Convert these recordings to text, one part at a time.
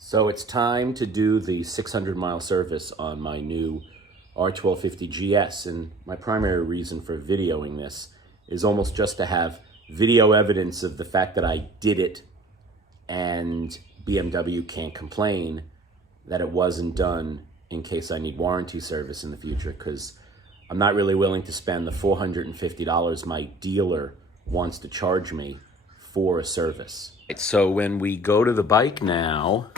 So it's time to do the 600-mile service on my new R1250GS, and my primary reason for videoing this is almost just to have video evidence of the fact that I did it and BMW can't complain that it wasn't done in case I need warranty service in the future, because I'm not really willing to spend the $450 my dealer wants to charge me for a service. So when we go to the bike now,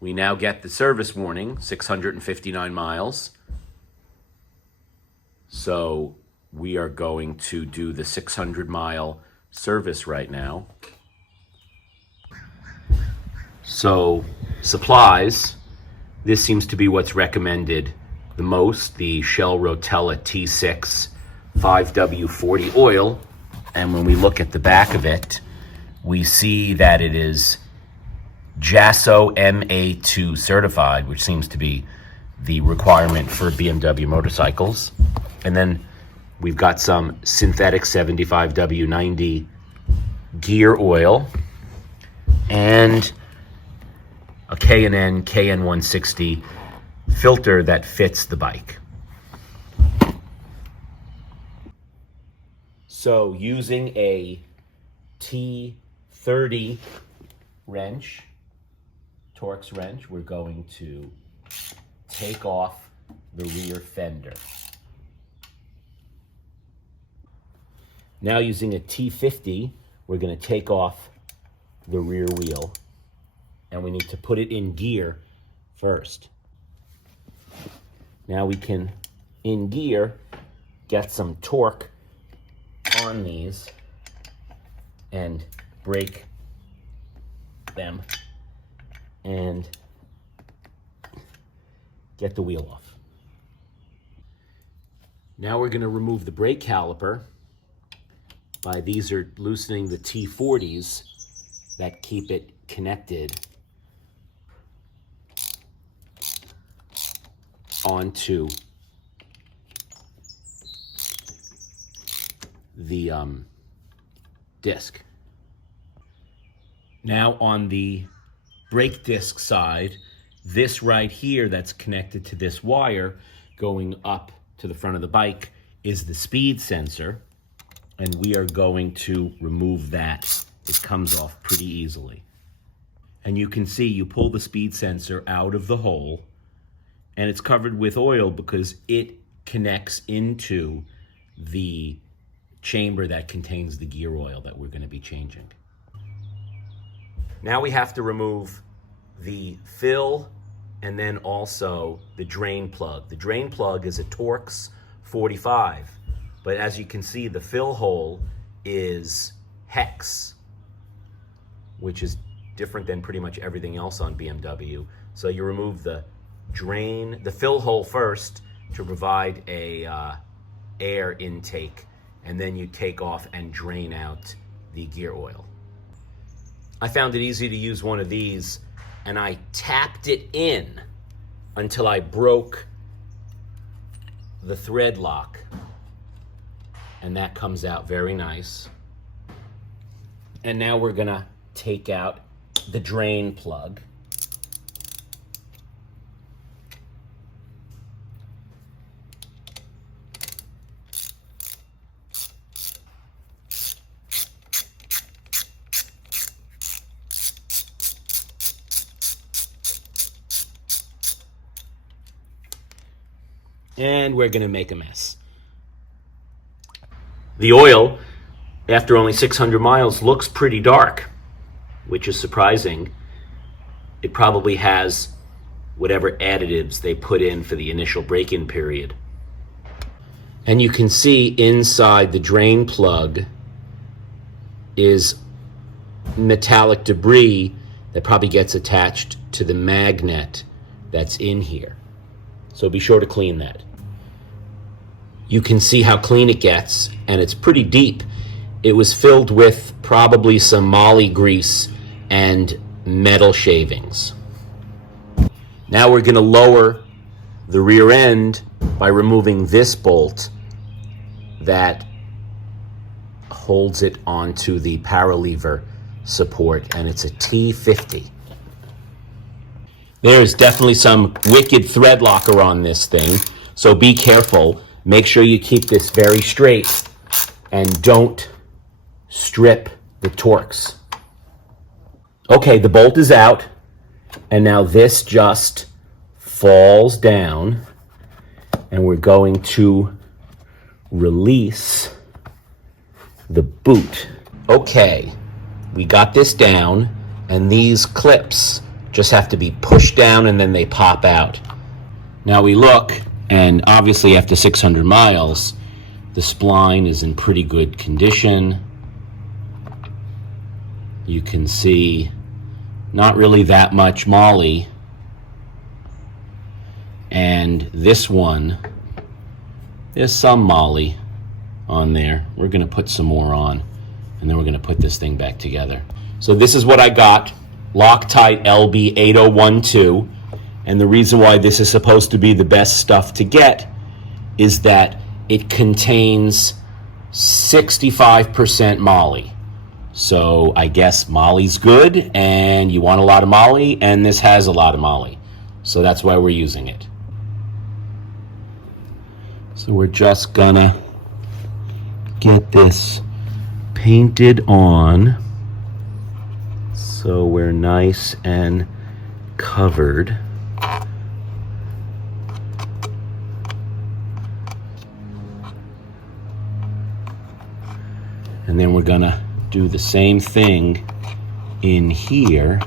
we now get the service warning, 659 miles. So we are going to do the 600-mile service right now. So supplies, this seems to be what's recommended the most, the Shell Rotella T6 5W40 oil. And when we look at the back of it, we see that it is JASO MA2 certified, which seems to be the requirement for BMW motorcycles. And then we've got some synthetic 75W90 gear oil and a K&N KN160 filter that fits the bike. So using a T30 wrench, Torx wrench, we're going to take off the rear fender. Now using a T50, we're going to take off the rear wheel, and we need to put it in gear first. Now we can, in gear, get some torque on these and break them and get the wheel off. Now we're going to remove the brake caliper. These are loosening the T40s that keep it connected onto the disc. Now on the brake disc side, this right here that's connected to this wire going up to the front of the bike is the speed sensor, and we are going to remove that. It comes off pretty easily. And you can see you pull the speed sensor out of the hole, and it's covered with oil because it connects into the chamber that contains the gear oil that we're going to be changing. Now we have to remove the fill and then also the drain plug. The drain plug is a Torx 45, but as you can see, the fill hole is hex, which is different than pretty much everything else on BMW. So you remove the fill hole first to provide a air intake, and then you take off and drain out the gear oil. I found it easy to use one of these, and I tapped it in until I broke the thread lock, and that comes out very nice. And now we're gonna take out the drain plug. And we're going to make a mess. The oil, after only 600 miles, looks pretty dark, which is surprising. It probably has whatever additives they put in for the initial break-in period. And you can see inside the drain plug is metallic debris that probably gets attached to the magnet that's in here. So be sure to clean that. You can see how clean it gets, and it's pretty deep. It was filled with probably some moly grease and metal shavings. Now we're going to lower the rear end by removing this bolt that holds it onto the power lever support, and it's a T50. There is definitely some wicked thread locker on this thing, so be careful. Make sure you keep this very straight and don't strip the Torx. Okay, the bolt is out, and now this just falls down, and we're going to release the boot. Okay, we got this down, and these clips just have to be pushed down and then they pop out. Now we look, and obviously after 600 miles, the spline is in pretty good condition. You can see not really that much moly. And this one, there's some moly on there. We're gonna put some more on, and then we're gonna put this thing back together. So this is what I got, Loctite LB8012. And the reason why this is supposed to be the best stuff to get is that it contains 65% moly. So I guess moly's good, and you want a lot of moly, and this has a lot of moly. So that's why we're using it. So we're just gonna get this painted on so we're nice and covered. And then we're gonna do the same thing in here.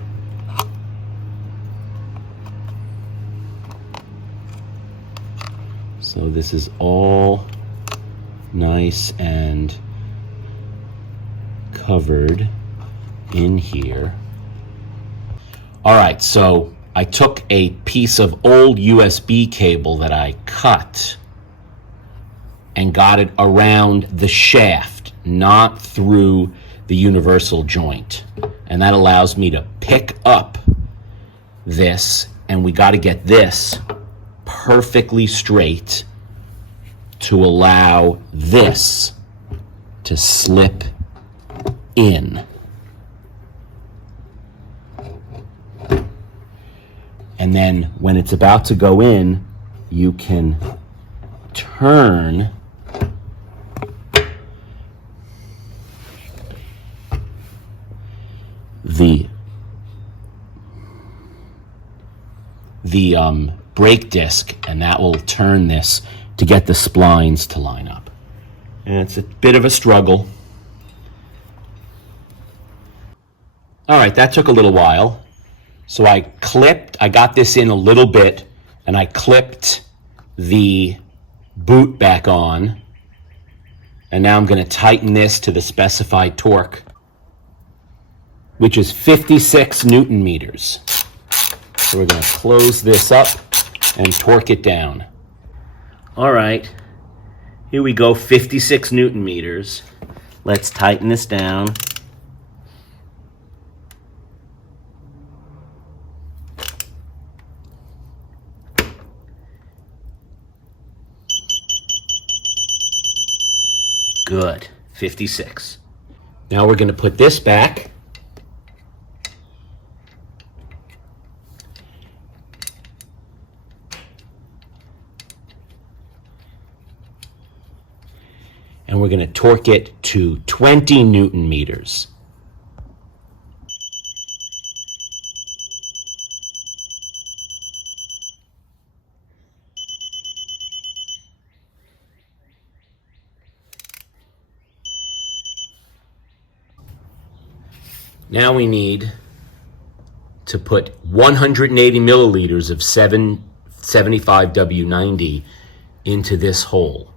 So this is all nice and covered in here. All right, so I took a piece of old USB cable that I cut and got it around the shaft, not through the universal joint. And that allows me to pick up this, and we got to get this perfectly straight to allow this to slip in. And then when it's about to go in, you can turn the brake disc, and that will turn this to get the splines to line up. And it's a bit of a struggle. All right, that took a little while. So I got this in a little bit, and I clipped the boot back on. And now I'm going to tighten this to the specified torque, which is 56 Newton meters. So we're going to close this up and torque it down. All right, here we go, 56 Newton meters. Let's tighten this down. Good, 56. Now we're going to put this back. And we're going to torque it to 20 Newton meters. Now we need to put 180 milliliters of 775W90 into this hole.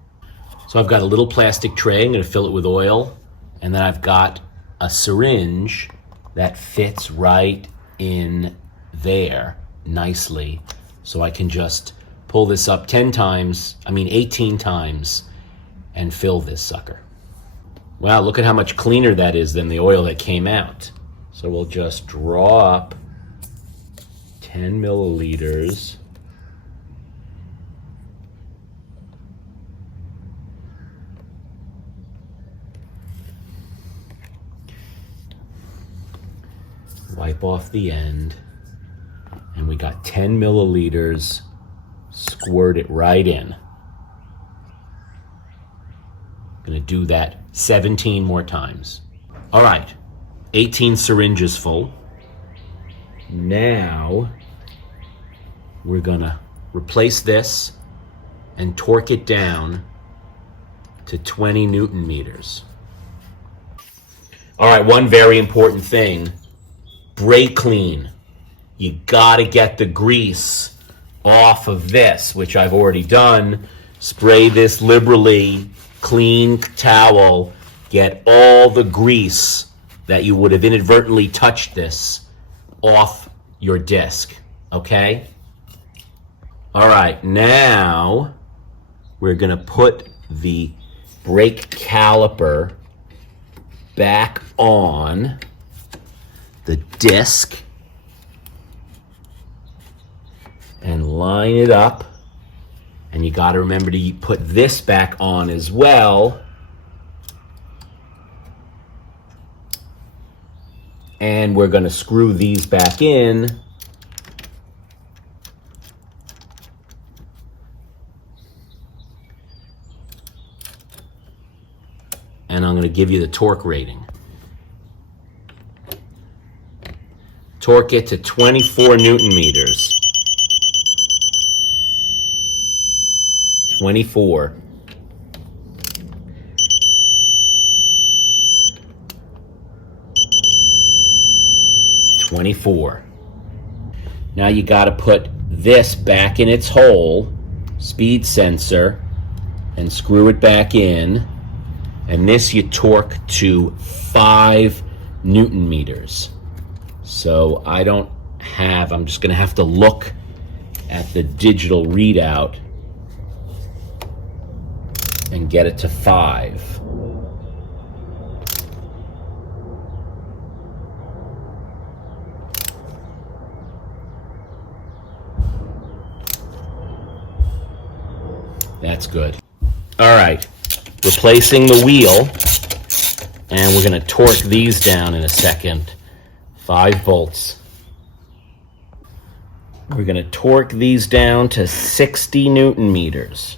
So I've got a little plastic tray. I'm going to fill it with oil, and then I've got a syringe that fits right in there nicely. So I can just pull this up 18 times, and fill this sucker. Wow, look at how much cleaner that is than the oil that came out. So we'll just draw up 10 milliliters. wipe off the end, and we got 10 milliliters. Squirt it right in. Gonna do that 17 more times. All right, 18 syringes full. Now we're gonna replace this and torque it down to 20 Newton meters. All right, one very important thing, brake clean. You gotta get the grease off of this, which I've already done. Spray this liberally, clean towel, get all the grease that you would have inadvertently touched this off your disc, okay? All right, now we're gonna put the brake caliper back on the disc and line it up. And you got to remember to put this back on as well. And we're going to screw these back in. And I'm going to give you the torque rating. Torque it to 24 Newton meters. 24. Now you got to put this back in its hole, speed sensor, and screw it back in. And this you torque to 5 Newton meters. So I'm just going to have to look at the digital readout and get it to 5. That's good. All right, replacing the wheel, and we're going to torque these down in a second. 5 bolts. We're going to torque these down to 60 Newton meters.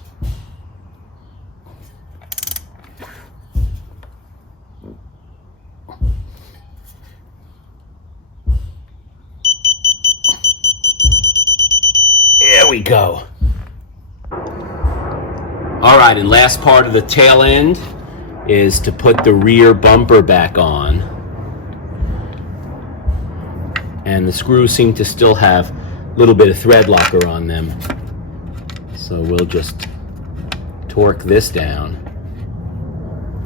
There we go. All right, and last part of the tail end is to put the rear bumper back on. And the screws seem to still have a little bit of thread locker on them. So we'll just torque this down.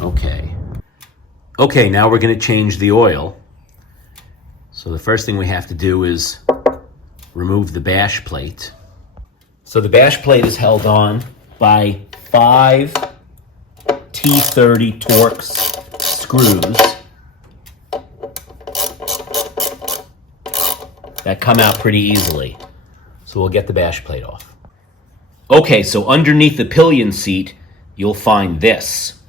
Okay. Okay, now we're going to change the oil. So the first thing we have to do is remove the bash plate. So the bash plate is held on by 5 T30 Torx screws that come out pretty easily. So we'll get the bash plate off. Okay, so underneath the pillion seat, you'll find this.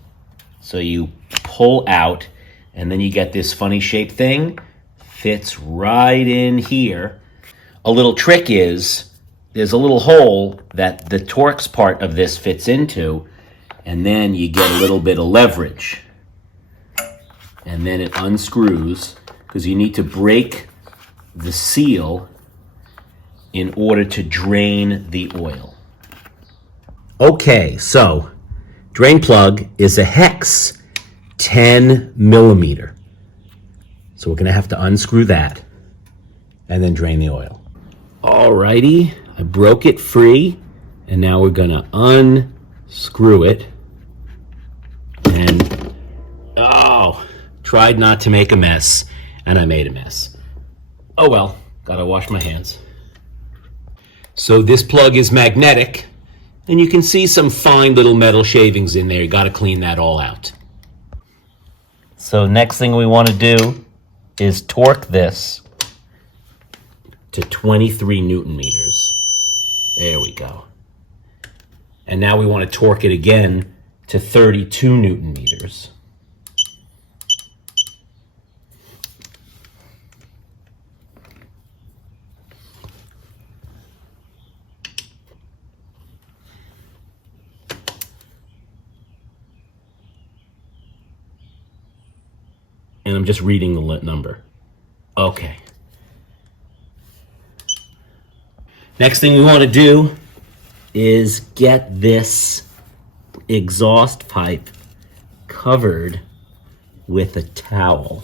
So you pull out, and then you get this funny shaped thing. Fits right in here. A little trick is, there's a little hole that the Torx part of this fits into, and then you get a little bit of leverage. And then it unscrews, because you need to break the seal in order to drain the oil. Okay, so drain plug is a hex 10 millimeter. So we're going to have to unscrew that and then drain the oil. Alrighty, I broke it free, and now we're going to unscrew it. And, tried not to make a mess, and I made a mess. Oh well, gotta wash my hands. So this plug is magnetic, and you can see some fine little metal shavings in there. You gotta clean that all out. So next thing we want to do is torque this to 23 Newton meters. There we go. And now we want to torque it again to 32 Newton meters. And I'm just reading the number. Okay. Next thing we want to do is get this exhaust pipe covered with a towel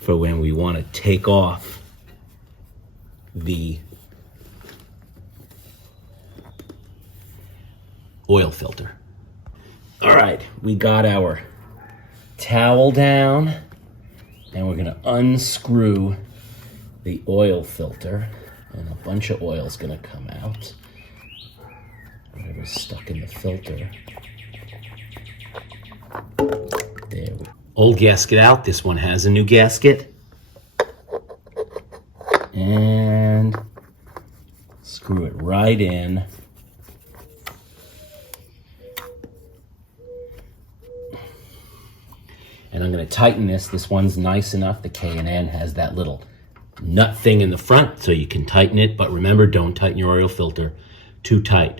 for when we want to take off the oil filter. All right, we got our towel down, and we're gonna unscrew the oil filter, and a bunch of oil is gonna come out. Whatever's stuck in the filter. There we go. Old gasket out. This one has a new gasket. And screw it right in. And I'm going to tighten this. This one's nice enough. The K&N has that little nut thing in the front so you can tighten it. But remember, don't tighten your oil filter too tight.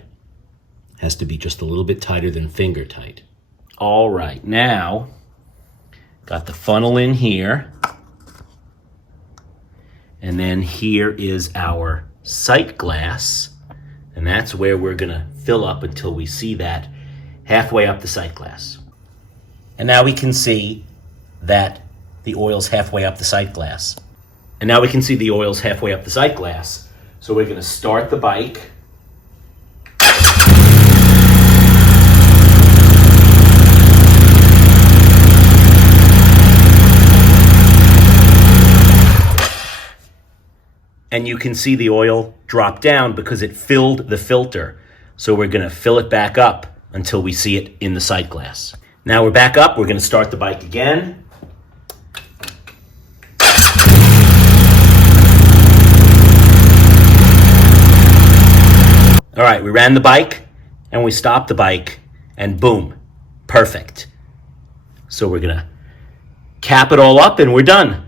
It has to be just a little bit tighter than finger tight. All right, now got the funnel in here. And then here is our sight glass. And that's where we're going to fill up until we see that halfway up the sight glass. And now we can see that the oil's halfway up the sight glass. And now we can see the oil's halfway up the sight glass. So we're going to start the bike. And you can see the oil drop down because it filled the filter. So we're going to fill it back up until we see it in the sight glass. Now we're back up. We're going to start the bike again. All right, we ran the bike and we stopped the bike and boom, perfect. So we're going to cap it all up and we're done.